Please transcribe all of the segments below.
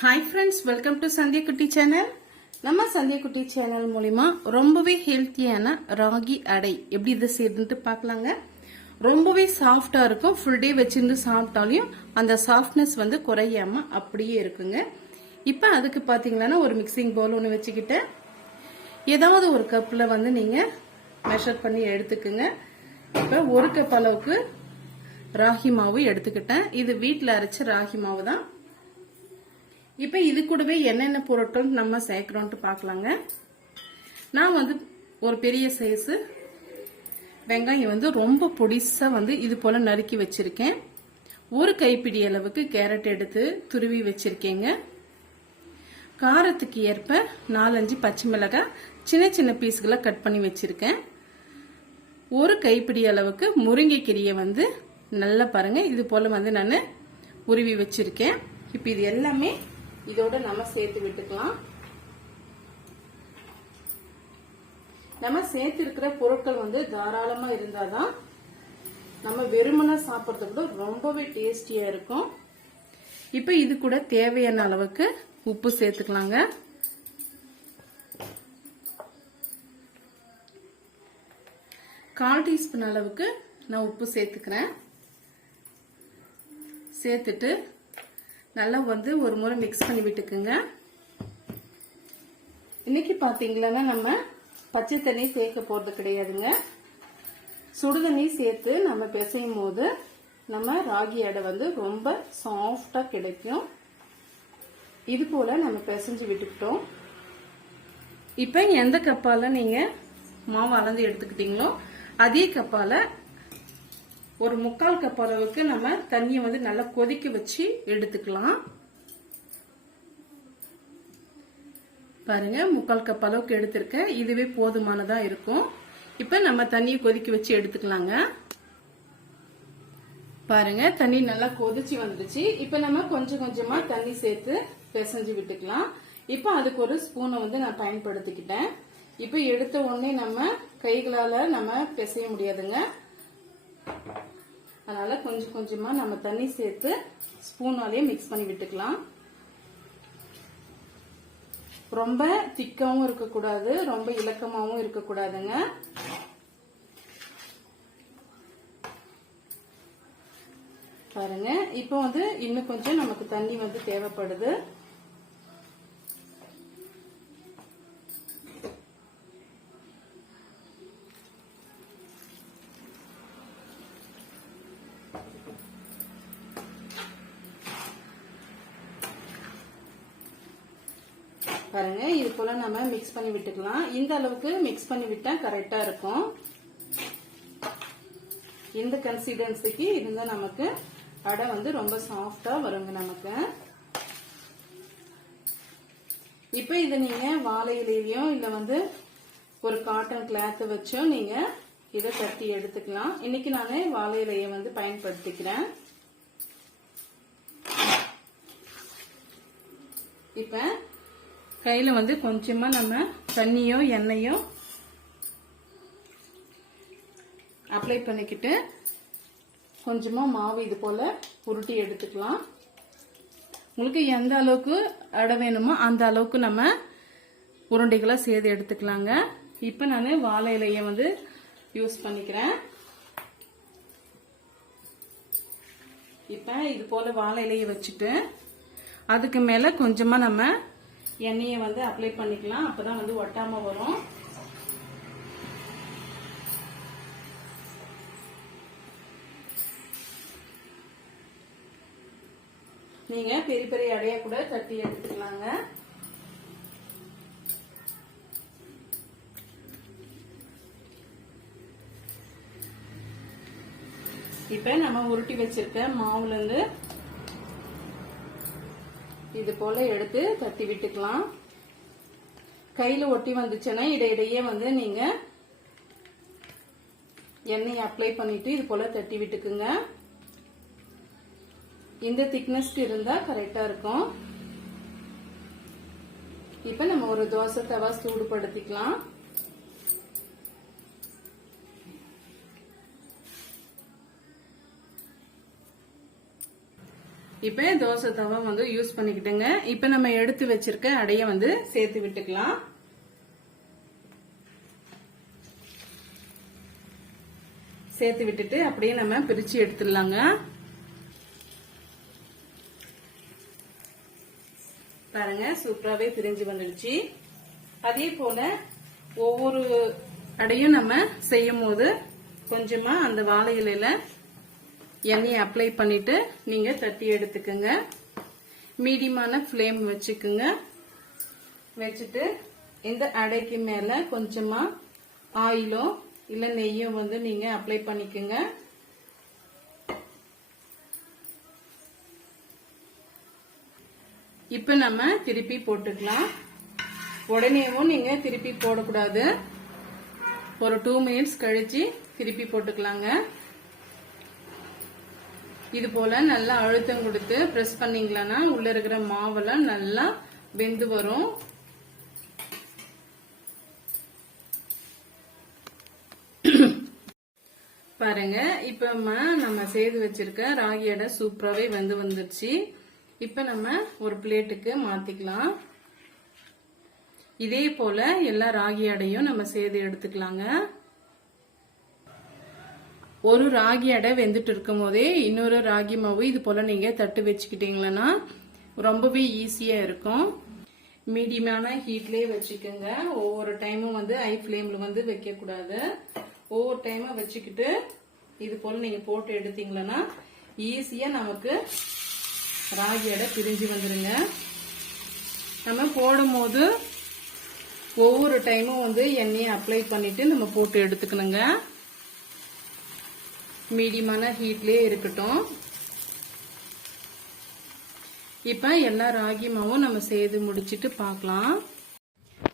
Hi friends, welcome to Sandhya குட்டி channel. நம்ம சந்தியா குட்டி சேனல் மூலிமா ரொம்பவே ஹெல்த்தியான ராகி அடை எப்படி இதை செய்யுதுன்ட்டு பார்க்கலாங்க. ரொம்பவே சாஃப்டா இருக்கும். ஃபுல் டே வச்சிருந்து சாப்பிட்டாலையும் அந்த சாஃப்ட்னஸ் வந்து குறையாம அப்படியே இருக்குங்க. இப்போ அதுக்கு பார்த்தீங்கன்னா ஒரு மிக்சிங் பவுல் ஒன்று வச்சுக்கிட்டேன். ஏதாவது ஒரு கப்பில் வந்து நீங்கள் மெஷர் பண்ணி எடுத்துக்குங்க. இப்போ ஒரு கப் அளவுக்கு ராகி மாவு எடுத்துக்கிட்டேன். இது வீட்டில் அரைச்ச ராகி மாவு தான். இப்போ இது கூடவே என்னென்ன பொருட்கள் நம்ம சேர்க்கிறோம்ட்டு பார்க்கலாங்க. நான் வந்து ஒரு பெரிய சைஸு வெங்காயம் வந்து ரொம்ப பொடிசா வந்து இது போல நறுக்கி வச்சிருக்கேன். ஒரு கைப்பிடி அளவுக்கு கேரட் எடுத்து துருவி வச்சிருக்கேங்க. காரத்துக்கு ஏற்ப 4-5 பச்சை மிளகாய் சின்ன சின்ன பீஸ்களை கட் பண்ணி வச்சிருக்கேன். ஒரு கைப்பிடி அளவுக்கு முருங்கைக்கீரையை வந்து நல்லா பாருங்க இது போல வந்து நான் உருவி வச்சிருக்கேன். இப்போ இது எல்லாமே இதோட நம்ம சேர்த்து விட்டுக்கலாம். நம்ம சேர்த்து இருக்கிற பொருட்கள் வந்து தாராளமா இருந்தாதான் நம்ம வெறுமனா சாப்பிட்றது கூட ரொம்பவே டேஸ்டியா இருக்கும். இப்ப இது கூட தேவையான அளவுக்கு உப்பு சேர்த்துக்கலாங்க. கால் டீஸ்பூன் அளவுக்கு நான் உப்பு சேர்த்துக்கிறேன். சேர்த்துட்டு நல்லா வந்து ஒரு முறை மிக்ஸ் பண்ணி விட்டுக்குங்க. இன்னைக்கு பாத்தீங்கன்னா நம்ம பச்சை தண்ணி சேர்க்க போறது கிடையாதுங்க. சுடுதண்ணி சேர்த்து நம்ம பிசையும் போது நம்ம ராகி அடை வந்து ரொம்ப சாஃப்டா கிடைக்கும். இது போல நம்ம பிசைஞ்சு விட்டுக்கிட்டோம். இப்ப எந்த கப்பால நீங்க மாவு அளந்து எடுத்துக்கிட்டீங்களோ அதே கப்பால ஒரு 3/4 கப் அளவுக்கு நம்ம தண்ணியை வந்து நல்லா கொதிக்க வச்சு எடுத்துக்கலாம். பாருங்க 3/4 கப் அளவுக்கு எடுத்திருக்கேன். இதுவே போதுமானதா இருக்கும். இப்ப நம்ம தண்ணியை கொதிக்க வச்சு எடுத்துக்கலாங்க. பாருங்க தண்ணி நல்லா கொதிச்சு வந்துருச்சு. இப்ப நம்ம கொஞ்சம் கொஞ்சமா தண்ணி சேர்த்து பிசைஞ்சு விட்டுக்கலாம். இப்ப அதுக்கு ஒரு ஸ்பூனை வந்து நான் பயன்படுத்திக்கிட்டேன். இப்ப எடுத்த உடனே நம்ம கைகளால நம்ம பிசைய முடியாதுங்க. அதனால கொஞ்சம் கொஞ்சமா நம்ம தண்ணி சேர்த்து ஸ்பூனாலே மிக்ஸ் பண்ணி விட்டுக்கலாம். ரொம்ப திக்காவும் இருக்கக்கூடாது, ரொம்ப இலக்கமாவும் இருக்கக்கூடாதுங்க. பாருங்க இப்போ வந்து இன்னும் கொஞ்சம் நமக்கு தண்ணி வந்து தேவைப்படுது. பாருங்க இது போல நம்ம மிக்ஸ் பண்ணி விட்டுக்கலாம். இந்த அளவுக்கு மிக்ஸ் பண்ணி விட்டா கரெக்டா இருக்கும். இந்த கன்சிஸ்டன்சிக்கு இருந்தா நமக்கு அடை வந்து ரொம்ப சாஃப்டா வருங்க நமக்கு. இப்ப இத நீங்க வாழை இலையிலயோ இல்ல வந்து ஒரு காட்டன் கிளாத் வச்சோ நீங்க இதை தட்டி எடுத்துக்கலாம். இன்னைக்கு நானே வாழை இலையை வந்து பயன்படுத்திக்கிறேன். இப்ப கையில வந்து கொஞ்சமா நம்ம தண்ணியோ எண்ணெயோ அப்ளை பண்ணிக்கிட்டு கொஞ்சமா மாவு இது போல உருட்டி எடுத்துக்கலாம். உங்களுக்கு எந்த அளவுக்கு அடை வேணுமோ அந்த அளவுக்கு நம்ம உருண்டைகளை சேர்த்து எடுத்துக்கலாங்க. இப்ப நான் வாழை இலையை வந்து யூஸ் பண்ணிக்கிறேன். இப்ப இது போல வாழை இலையை வச்சுட்டு அதுக்கு மேல கொஞ்சமா நம்ம எண்ணெயை வந்து அப்ளை பண்ணிக்கலாம். அப்பதான் வந்து ஒட்டாம வரும். நீங்க பெரிய பெரிய அடைய கூட தட்டி எடுத்துக்கலாங்க. இப்ப நம்ம உருட்டி வச்சிருக்க மாவுல இருந்து இது போல எடுத்து தட்டி விட்டுக்கலாம். கையில ஒட்டி வந்துச்சுன்னா இடையிடையே வந்து நீங்க எண்ணெய் அப்ளை பண்ணிட்டு இது போல தட்டி விட்டுக்குங்க. இந்த திக்னஸ் இருந்தா கரெக்டா இருக்கும். இப்ப நம்ம ஒரு தோசை தவா சூடுபடுத்திக்கலாம். இப்ப தோசை தவா வந்து யூஸ் பண்ணிக்கிட்டுங்க. இப்ப நம்ம எடுத்து வச்சிருக்க அடைய வந்து சேர்த்து விட்டுக்கலாம். சேர்த்து விட்டுட்டு அப்படியே நம்ம பிரிச்சு எடுத்துடலாங்க. பாருங்க சூப்பராவே பிரிஞ்சு வந்துடுச்சு. அதே போல ஒவ்வொரு அடையும் நம்ம செய்யும் போது கொஞ்சமா அந்த வாழை இலையில எண்ணெயை அப்ளை பண்ணிட்டு நீங்க தட்டி எடுத்துக்கோங்க. மீடியமான ஃப்ளேம் வச்சுக்குங்க. வச்சுட்டு இந்த அடைக்கு மேல கொஞ்சமா ஆயிலோ இல்ல நெய்யோ வந்து நீங்க அப்ளை பண்ணிக்கோங்க. இப்ப நம்ம திருப்பி போட்டுக்கலாம். உடனேவும் நீங்க திருப்பி போடக்கூடாது. ஒரு 2 மினிட்ஸ் கழிச்சு திருப்பி போட்டுக்கலாங்க. இது போல நல்லா அழுத்தம் கொடுத்து பிரஸ் பண்ணீங்களா உள்ள இருக்கிற மாவெல்லாம் நல்லா வெந்து வரும். பாருங்க இப்ப நம்ம செய்து வச்சிருக்க ராகி அடை சூப்பராவே வந்துருச்சு. இப்ப நம்ம ஒரு பிளேட்டுக்கு மாத்திக்கலாம். இதே போல எல்லா ராகி அடையும் நம்ம செய்து எடுத்துக்கலாங்க. ஒரு ராகி அடை வெந்துட்டு இருக்கும் போதே இன்னொரு ராகி மாவு இது போல நீங்க தட்டு வச்சுக்கிட்டீங்களா ரொம்பவே ஈஸியா இருக்கும். மீடியமான ஹீட்லயே வச்சுக்கோங்க. ஒவ்வொரு டைமும் வந்து ஹை ஃப்ளேம்ல வந்து வைக்க கூடாது. ஒவ்வொரு டைமும் வச்சுக்கிட்டு இது போல நீங்க போட்டு எடுத்தீங்களா ஈஸியா நமக்கு ராகி அடை பிரிஞ்சு வந்துருங்க. நம்ம போடும் போது ஒவ்வொரு டைமும் வந்து எண்ணெயை அப்ளை பண்ணிட்டு நம்ம போட்டு எடுத்துக்கணுங்க. மீடியமான ஹீட்லயே இருக்கட்டும். இப்ப எல்லா ராகி மாவும் நம்ம செய்து முடிச்சிட்டு பார்க்கலாம்.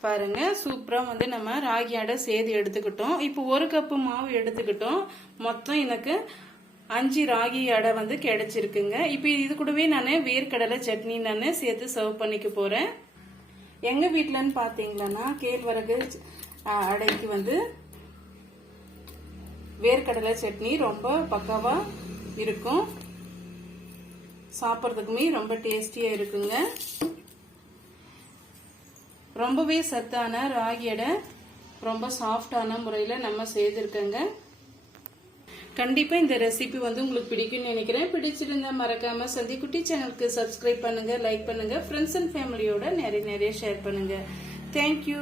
பாருங்க சூப்பரா வந்து நம்ம ராகி அடை செய்து எடுத்துக்கிட்டோம். இப்போ 1 கப்பு மாவு எடுத்துக்கிட்டோம். மொத்தம் எனக்கு 5 ராகி அடை வந்து கிடைச்சிருக்குங்க. இப்போ இது கூடவே நான் வேர்க்கடலை சட்னி நான் சேர்த்து சர்வ் பண்ணிக்க போறேன். எங்க வீட்டுலன்னு பாத்தீங்கன்னா கேழ்வரகு அடைக்கு வந்து வேர்க்கடலை சட்னி ரொம்ப பக்காவா இருக்கும். சாப்பிட்றதுக்குமே ரொம்ப டேஸ்டியா இருக்குங்க. ரொம்பவே சத்தான ராகி அடை ரொம்ப சாஃப்டான முறையில நம்ம செய்திருக்கோங்க. கண்டிப்பா இந்த ரெசிபி வந்து உங்களுக்கு பிடிக்கும்னு நினைக்கிறேன். பிடிச்சிருந்தா மறக்காம சந்தி குட்டி சேனலுக்கு சப்ஸ்கிரைப் பண்ணுங்க, லைக் பண்ணுங்க, ஃப்ரெண்ட்ஸ் அண்ட் ஃபேமிலியோட நிறைய ஷேர் பண்ணுங்க. தேங்க்யூ.